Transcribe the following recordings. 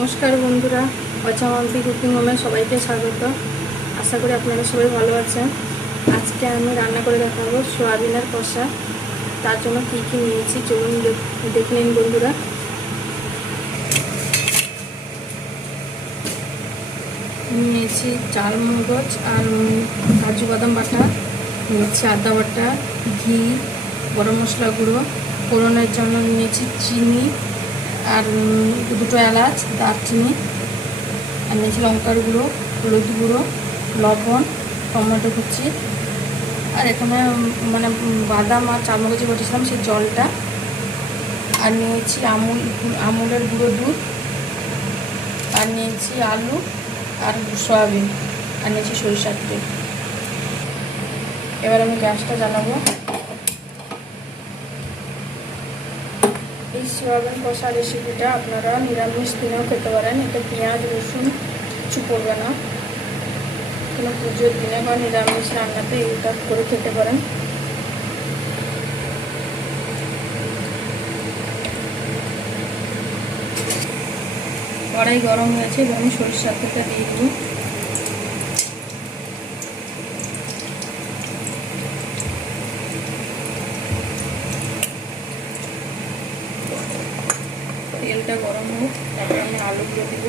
নমস্কার বন্ধুরা, অচামান্তি কুকিং হোমে সবাইকে স্বাগত। আশা করি আপনারা সবাই ভালো আছেন। আজকে আমি রান্না করে দেখাবো সোয়াবিনের কষা। তার জন্য কী কী নিয়েছি চলুন দেখে নিন বন্ধুরা। নিয়েছি চাল মগজ আর কাজু বাদাম বাটা, নিয়েছি আদা বাটা, ঘি, গরম মশলা গুঁড়ো, ফোড়নের জন্য নিয়েছি চিনি আর দুটো এলাচ, দারচিনি, আর নিয়েছি লঙ্কার গুঁড়ো, হলুদ গুঁড়ো, লবণ, টমেটো কুচি, আর এখানে বাদাম আর চালমগজে বসেছিলাম সেই জলটা, আর নিয়েছি আমুলের গুঁড়ো দুধ, আর নিয়েছি আলু আর সয়াবিন, আর নিয়েছি সরিষার তেল। এবার আমি গ্যাসটা জ্বালাবো। এই সোয়াবিন কষা রেসিপিটা আপনারা নিরামিষ দিনেও খেতে পারেন। এতে পেঁয়াজ রসুন কিছু পড়বে না। কোনো পুজোর দিনে বা নিরামিষ রান্নাতে এটা করে খেতে পারেন। কড়াই গরম হয়েছে এবং আমি সরিষার তেলটা দিয়ে দিব। তেলটা গরম হোক, তারপরে আমি আলুগুলো দিব।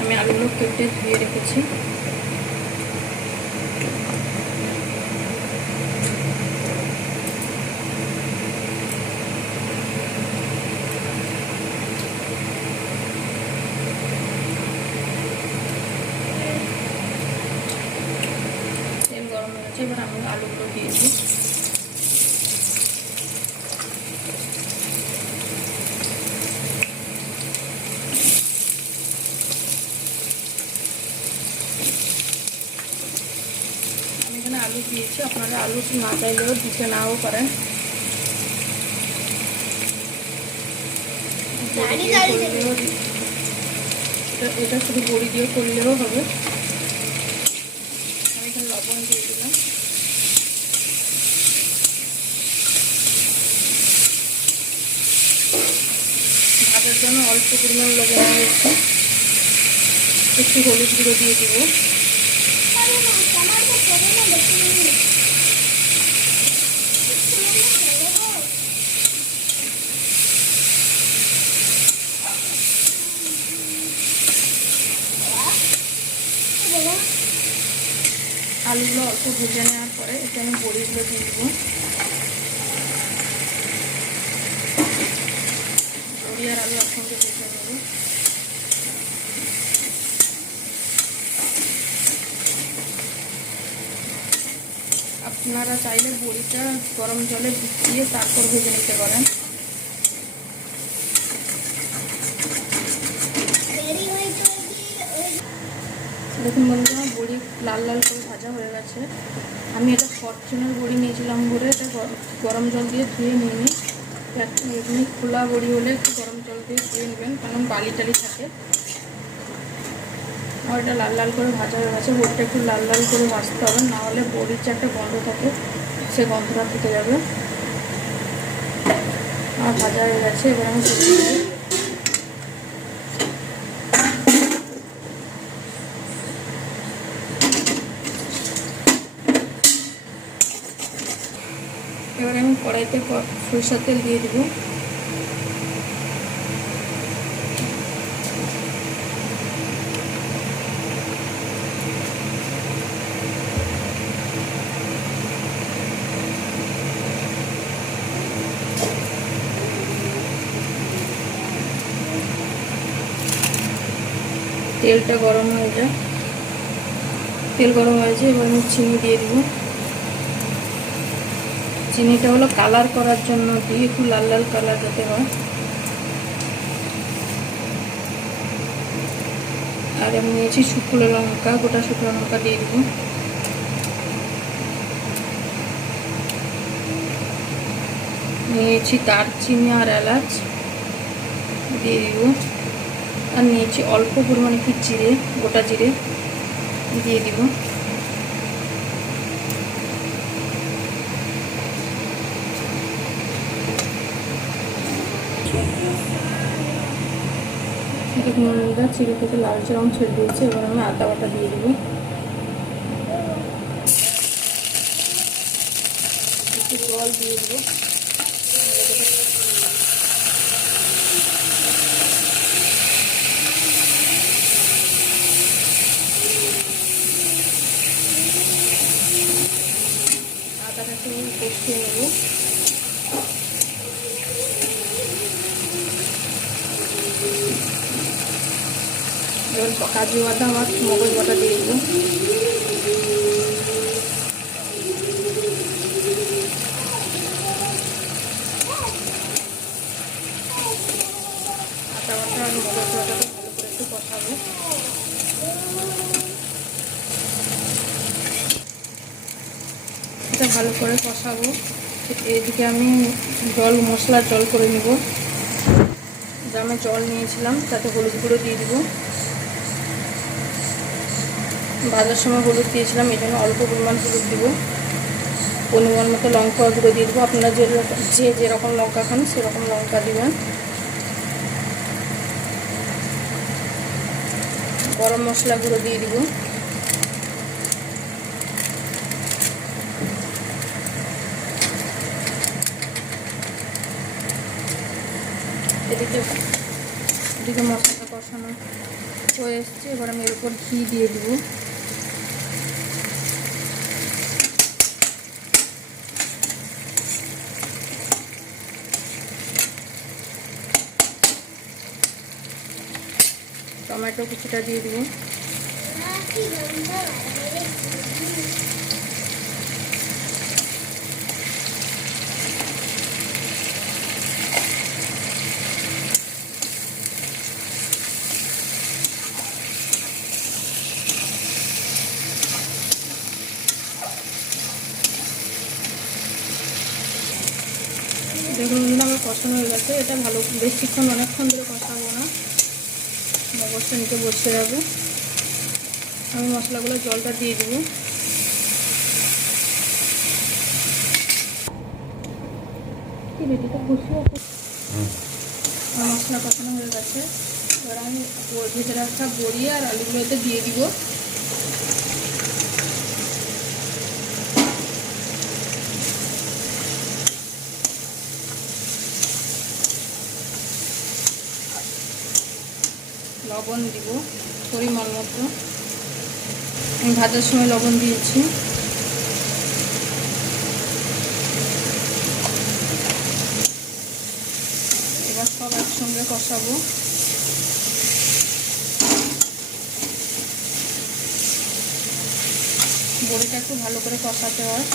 আমি আলুগুলো কেটে ধুয়ে রেখেছি। তেল গরম হয়েছে, এবার আমি আলুগুলো দিয়ে দিই। আলু দিয়েছি, আপনারা আলু না চাইলেও দিতে নাও পারেন। এটা শুধু বড়ি দিয়ে করলেও হবে। আমি এখানে লবণ দিয়ে দিলাম। ভাজার জন্য অল্প পরিমাণ লবণ দিয়েছি, একটু হলুদ গুঁড়ো দিয়ে দিব। আলুগুলো অল্প ভেজে নেওয়ার পরে এটা আমি বড়িগুলো দিয়ে দেবো। বড়ি আর আলু একসঙ্গে ভেজে নেব। আপনারা চাইলে বড়িটা গরম জলে ভিজিয়ে তারপর ভেজে নিতে পারেন। দেখুন বন্ধুরা, বড়ি লাল লাল করে ভাজা হয়ে গেছে। আমি এটা ফরচুনের বড়ি নিয়েছিলাম বলে এটা গরম জল দিয়ে ধুয়ে নিয়ে নিই। এমনি খোলা বড়ি হলে একটু গরম জল দিয়ে ধুয়ে নেবেন, কারণ বালি টালি থাকে। আর এটা লাল লাল করে ভাজা হয়ে গেছে। বড়িটা একটু লাল লাল করে ভাজতে হবে, নাহলে বড়ির যে একটা গন্ধ থাকে সে গন্ধটা থেকে যাবে। আর ভাজা হয়ে গেছে, এবার আমি এবার আমি কড়াইতে সরিষার তেল দিয়ে দেব। তেলটা গরম হয়ে যায়, তেল গরম হয়েছে, এবার আমি চিনি দিয়ে দেব। চিনিটা হলো কালার করার জন্য দিয়ে, একটু লাল লাল কালার যাতে হয়। আর আমি নিয়েছি শুকনো লঙ্কা, গোটা শুকনো লঙ্কা দিয়ে দেব। নিয়েছি দারচিনি আর এলাচ দিয়ে দেব। আর নিয়েছি অল্প পরিমাণে একটু জিরে, গোটা জিরে দিয়ে দিব। দেখুন বন্ধুরা, চিড়ে থেকে লালচে রং ছেড়ে দিয়েছে। এবার আমি আদা বাটা দিয়ে দেবো, একটু জল দিয়ে দেবো। আদাটাকে কষিয়ে নেবো। এবার কাজু বাদাম আর মগজ বাটা দিয়ে দেবো। আদা বাটা আর মগজ বাটাকে ভালো করে একটু কষাবো। এটা ভালো করে কষাবো। এদিকে আমি মশলার জল করে নেব। আমি জল নিয়েছিলাম, তাতে হলুদ গুঁড়ো দিয়ে দিব। ভাজার সময় হলুদ দিয়েছিলাম, এই জন্য অল্প পরিমাণ হলুদ দিব। পরিমাণ মতো লঙ্কা গুঁড়ো দিয়ে দেবো। আপনারা যেরকম লঙ্কা খান সেরকম লঙ্কা দেবেন। গরম মশলা গুঁড়ো দিয়ে দিব। এদিকে মশলাটা কষানো হয়ে এসছে। এবার আমি এর উপর ঘি দিয়ে দিব। টমেটো কিছুটা দিয়ে দিব। দেখুন আমার কষানো হয়ে গেছে। এটা ভালো বেশিক্ষণ অনেকক্ষণ ধরে কষাবো না, মগজটা নিচে বসিয়ে রাখবো। আমি মশলাগুলো জলটা দিয়ে দেবো। মশলা কষানো হয়ে গেছে। এবার আমি ভেজে রাখা বড়ি আর আলুগুলোতে দিয়ে দিব। লবণ দিব পরিমাণ মতো। আমি ভাজার সময় লবণ দিয়েছি। এবার সব একসঙ্গে কষাবো। বড়িটা একটু ভালো করে কষাতে হয়।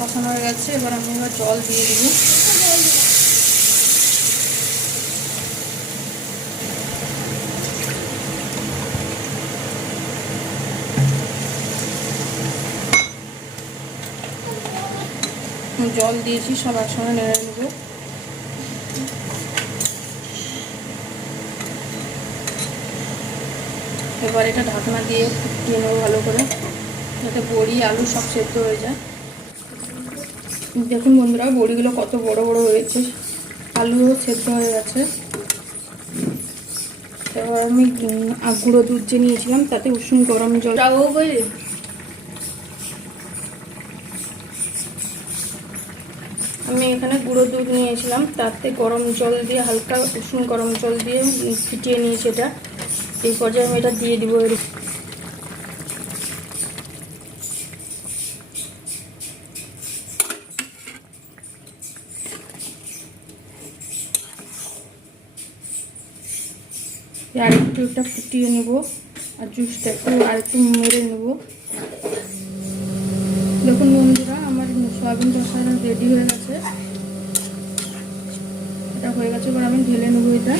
কষানো হয়ে গেছে। এবার আমি জল দিয়ে দেব। জল দিয়েছি, সব একসঙ্গে নেড়ে নেব। এবার এটা ঢাকনা দিয়ে ফুটিয়ে নেবো ভালো করে, যাতে বড়ি আলু সব সেদ্ধ হয়ে যায়। দেখুন বন্ধুরা, বড়িগুলো কত বড় বড় হয়েছে, আলুও সেদ্ধ হয়ে গেছে। এবার আমি গুঁড়ো দুধ যে নিয়েছিলাম তাতে উষ্ণ গরম জল আমি এখানে গুঁড়ো দুধ নিয়েছিলাম, তাতে গরম জল দিয়ে হালকা উষ্ণ গরম জল দিয়ে ফুটিয়ে নিয়েছি। এটা এই পর্যায়ে আমি এটা দিয়ে দিব। আরেকটু এটা ফুটিয়ে নেব আর জুসটা আরেকটু মেরে নেব। দেখুন বন্ধুরা, আমার সয়াবিন রসা রেডি হয়ে গেছে। এটা হয়ে গেছে, এবার আমি ঢেলে নেবো এটা।